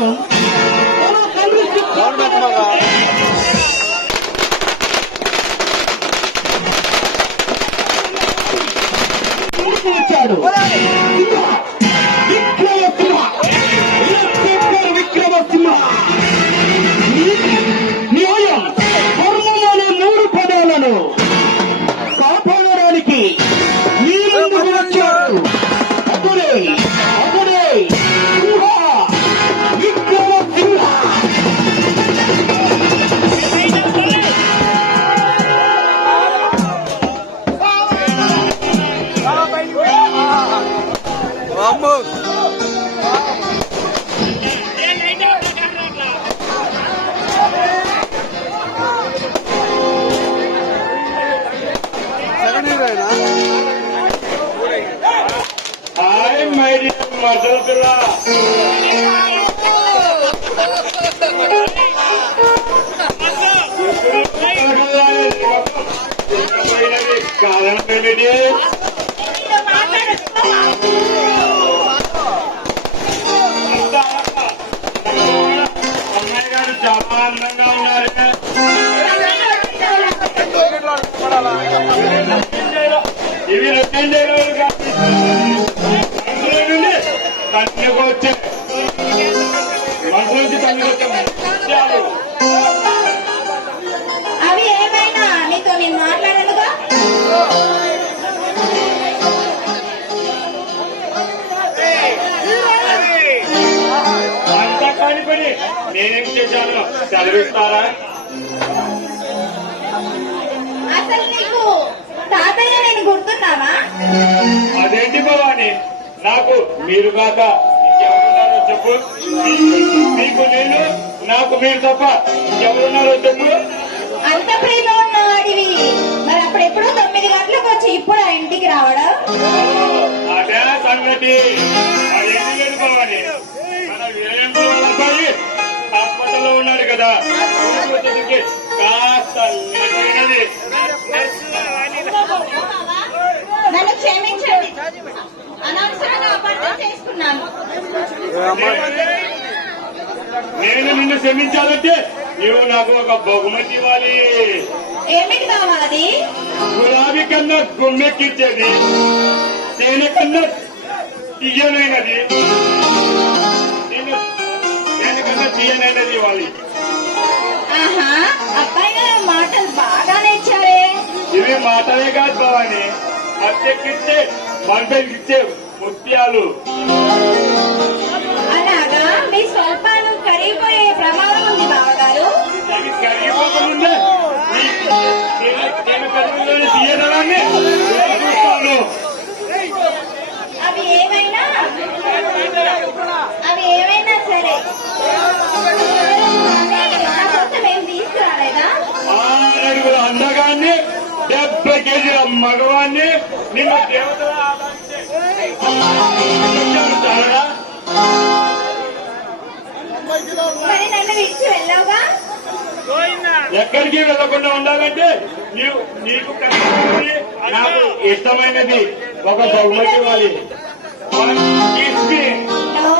కోసం వచ్చాడు. విక్రమసింహ న్యాయం ధర్మం అనే 3 పదాలను కాపాడడానికి నీ ముందుకు వచ్చాడు. అతడే అతడే Simha Vikramasimha. Hi my dear mother పిల్ల, కారణం ఏమిటి? అమ్మాయి గారు చాలా అందంగా ఉన్నారు. ఇవి రొటీన్ డైలాగులు కాదు, కన్నుకు వచ్చే మనసు నుంచి కన్నుకు వచ్చే విషయాలు. అవి ఏమైనా నీతో నేను మాట్లాడనుగా. అంత కాని పని నేనేం చేశాను సెలవిస్తారా? అసలు నీకు తాతయ్య నేను గుర్తున్నావా? అదేంటి భవాని, నాకు మీరు కాక ఇంకెవరున్నారో చెప్పు. మీకు నేను, నాకు మీరు తప్ప ఇంకెవరున్నారో చెప్పు. అంత ప్రేమ ఉన్నవాడివి మరి అప్పుడెప్పుడు 9 గంటలకు వచ్చి ఇప్పుడు ఆ ఇంటికి రావడం? అదే సంగతి. అదేంటి లేదు భవాని, మన వీరేంద్ర అబ్బాయి హాస్పిటల్లో ఉన్నారు కదా, వచ్చేసరికి కాస్త లేటైనది. నన్ను క్షమించండి, అనవసరంగా అపార్థం చేసుకున్నాను. నేను నిన్ను క్షమించాలంటే నువ్వు నాకు ఒక బహుమతి ఇవ్వాలి. ఏమిటి కావాలి? గులాబీ కన్నా గుమ్మెక్కిచ్చేది, తేనె కన్నా తీయనైనది, తేనె కన్నా తీయనైనది ఇవ్వాలి. ఆహా, అబ్బాయి గారు మాటలు బాగానే ఇచ్చారే. ఇవి మాటలే కాదు భవాని, మత్తెక్కిచ్చే మనపెక్కిచ్చే ముత్యాలు. అలాగా, మీ స్వల్పాలు కరిగిపోయే ప్రమాదం ఉంది బావగారు. ఇవి కరిగిపోకముందే తేనె కరుగులోని తీయదనాన్ని చూస్తాను. అవి ఏమైనా సరే నా కోసం ఏం తీసుకురాలేదా? 6 అడుగుల అందగాన్ని, 70 కేజీల మగవాన్ని నిన్ను దేవతల చాలరా? మరి నన్ను విడిచి వెళ్ళావుగా? ఎక్కడికి వెళ్లకుండా ఉండాలంటే నీకు కష్టమైనది, నాకు ఇష్టమైనది ఒక బహుమతి ఇవ్వాలి. నో.